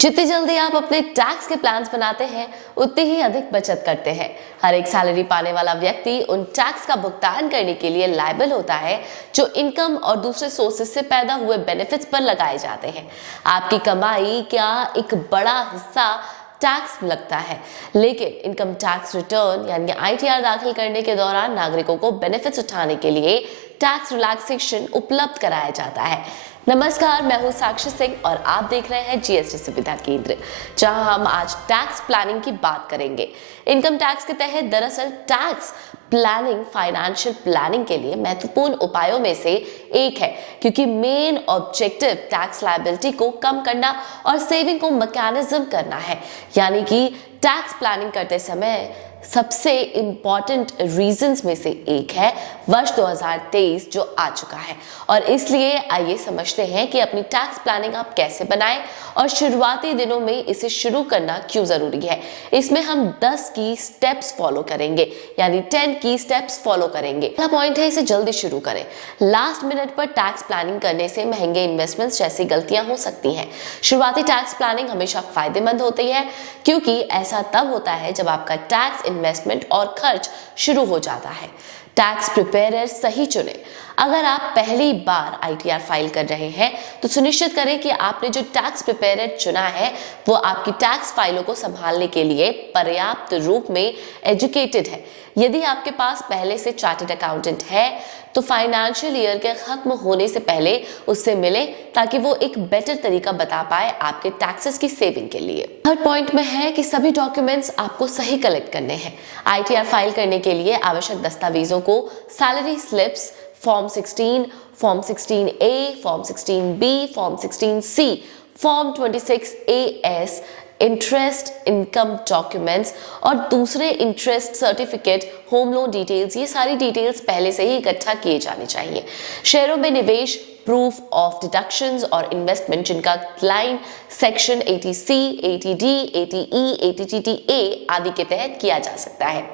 जितनी जल्दी आप अपने टैक्स के प्लान्स बनाते हैं उतनी ही अधिक बचत करते हैं। हर एक सैलरी पाने वाला व्यक्ति उन टैक्स का भुगतान करने के लिए लायबल होता है जो इनकम और दूसरे सोर्सेज से पैदा हुए बेनिफिट्स पर लगाए जाते हैं। आपकी कमाई का एक बड़ा हिस्सा टैक्स लगता है, लेकिन इनकम टैक्स रिटर्न यानी आईटीआर दाखिल करने के दौरान नागरिकों को बेनिफिट्स उठाने के लिए टैक्स रिलैक्सेशन उपलब्ध कराया जाता है। नमस्कार, मैं हूं साक्षी सिंह और आप देख रहे हैं जीएसटी सुविधा केंद्र, जहां हम आज टैक्स प्लानिंग की बात करेंगे। इनकम टैक्स के तहत दरअसल टैक्स प्लानिंग फाइनेंशियल प्लानिंग के लिए महत्वपूर्ण उपायों में से एक है, क्योंकि मेन ऑब्जेक्टिव टैक्स लायबिलिटी को कम करना और सेविंग को मैकेनिज्म करना है। यानी कि टैक्स प्लानिंग करते समय सबसे इंपॉर्टेंट रीजंस में से एक है वर्ष 2023 जो आ चुका है, और इसलिए आइए समझते हैं कि अपनी टैक्स प्लानिंग आप कैसे बनाएं और शुरुआती दिनों में इसे शुरू करना क्यों जरूरी है। इसमें हम 10 की स्टेप्स फॉलो करेंगे, यानी 10 की स्टेप्स फॉलो करेंगे। पहला पॉइंट है, इसे जल्दी शुरू करें। लास्ट मिनट पर टैक्स प्लानिंग करने से महंगे इन्वेस्टमेंट्स जैसी गलतियां हो सकती हैं। शुरुआती टैक्स प्लानिंग हमेशा फायदेमंद होती है, क्योंकि ऐसा तब होता है जब आपका टैक्स इन्वेस्टमेंट और खर्च शुरू हो जाता है। टैक्स प्रिपेयर सही चुने। अगर आप पहली बार आईटीआर फाइल कर रहे हैं तो सुनिश्चित करें कि आपने जो टैक्स प्रिपेयर चुना है वो आपकी टैक्स फाइलों को संभालने के लिए पर्याप्त रूप में एजुकेटेड है। यदि आपके पास पहले से चार्टर्ड अकाउंटेंट है तो फाइनेंशियल ईयर के खत्म होने से पहले उससे मिले, ताकि वो एक बेटर तरीका बता पाए आपके टैक्सेस की सेविंग के लिए। थर्ड पॉइंट में है कि सभी डॉक्यूमेंट्स आपको सही कलेक्ट करने हैं। आईटीआर फाइल करने के लिए आवश्यक दस्तावेजों को salary slips, form 16, form 16A, form 16B, form 16C, form 26AS, interest income documents और दूसरे interest certificate, home loan details, ये सारी डिटेल्स पहले से ही इकट्ठा किए जाने चाहिए। शेयरों में निवेश, प्रूफ ऑफ डिडक्शंस और इन्वेस्टमेंट जिनका climb section 80C, 80D, 80E, 80TTA आदि के तहत किया जा सकता है।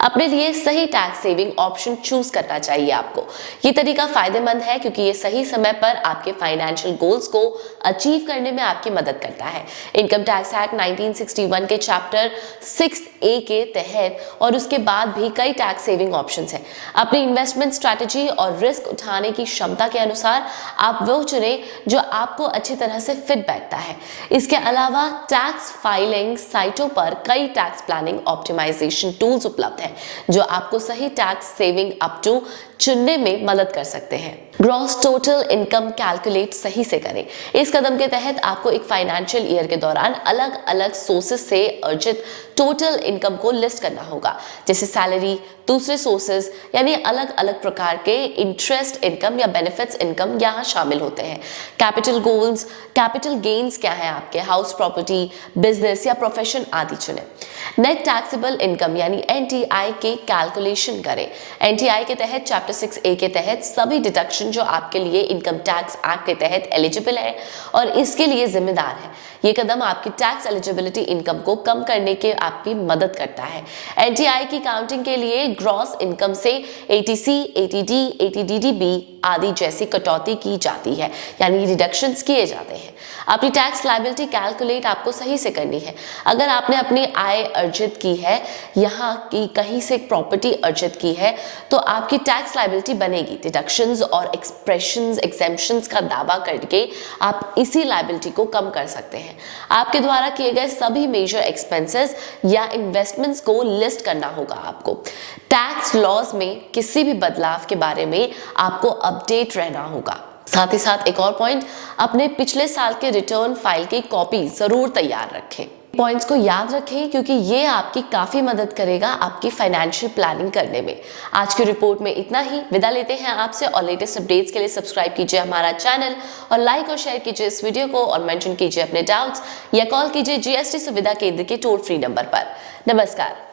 अपने लिए सही टैक्स सेविंग ऑप्शन चूज करना चाहिए आपको। ये तरीका फायदेमंद है क्योंकि ये सही समय पर आपके फाइनेंशियल गोल्स को अचीव करने में आपकी मदद करता है। इनकम टैक्स एक्ट 1961 के चैप्टर 6A के तहत और उसके बाद भी कई टैक्स सेविंग ऑप्शंस हैं। अपनी इन्वेस्टमेंट स्ट्रैटेजी और रिस्क उठाने की क्षमता के अनुसार आप वो चुने जो आपको अच्छी तरह से फिट बैठता है। इसके अलावा टैक्स फाइलिंग साइटों पर कई टैक्स प्लानिंग ऑप्टिमाइजेशन टूल्स उपलब्ध हैं जो आपको सही टैक्स सेविंग अप टू चुनने में मदद कर सकते हैं। ग्रॉस टोटल इनकम कैलकुलेट सही से करें। इस कदम के तहत आपको एक फाइनेंशियल ईयर के दौरान अलग अलग सोर्सेज से अर्जित टोटल इनकम को लिस्ट करना होगा, जैसे सैलरी, दूसरे सोर्सेज, यानी अलग अलग प्रकार के इंटरेस्ट इनकम या बेनिफिट्स इनकम यहाँ शामिल होते हैं। कैपिटल गोल्स, कैपिटल गेन्स क्या है आपके, हाउस प्रॉपर्टी, बिजनेस या प्रोफेशन आदि चुने। नेट टैक्सेबल इनकम यानी एनटीआई के कैलकुलेशन करें। एनटीआई के तहत चैप्टर 6A के तहत सभी डिडक्शन जो आपके लिए इनकम टैक्स एक्ट के तहत एलिजिबल है और इसके लिए जिम्मेदार है। ये कदम आपकी टैक्स एलिजिबिलिटी इनकम को कम करने के आपकी मदद करता है। एनटीआई की काउंटिंग के लिए ग्रॉस इनकम से 80C, 80D, 80DDB आदि जैसी कटौती की जाती है, यानी डिडक्शंस किए जाते हैं। अपनी टैक्स लायबिलिटी कैलकुलेट आपको सही से करनी है। अगर आपने अपनी आय अर्जित की है, यहाँ की कहीं से प्रॉपर्टी अर्जित की है, तो आपकी टैक्स लायबिलिटी बनेगी। डिडक्शंस और एक्सप्रेशंस, एग्जेम्पशंस का दावा करके आप इसी लायबिलिटी को कम कर सकते हैं। आपके द्वारा किए गए सभी मेजर एक्सपेंसेस या इन्वेस्टमेंट्स को लिस्ट करना होगा आपको। टैक्स लॉज में किसी भी बदलाव के बारे में आपको अपडेट रहना होगा। साथ ही साथ एक और पॉइंट, अपने पिछले साल के रिटर्न फाइल की कॉपी जरूर तैयार रखें। पॉइंट्स को याद रखें क्योंकि ये आपकी काफी मदद करेगा आपकी फाइनेंशियल प्लानिंग करने में। आज की रिपोर्ट में इतना ही। विदा लेते हैं आपसे और लेटेस्ट अपडेट्स के लिए सब्सक्राइब कीजिए हमारा चैनल और लाइक और शेयर कीजिए इस वीडियो को और मेंशन कीजिए अपने डाउट्स या कॉल कीजिए जीएसटी सुविधा केंद्र के टोल फ्री नंबर पर। नमस्कार।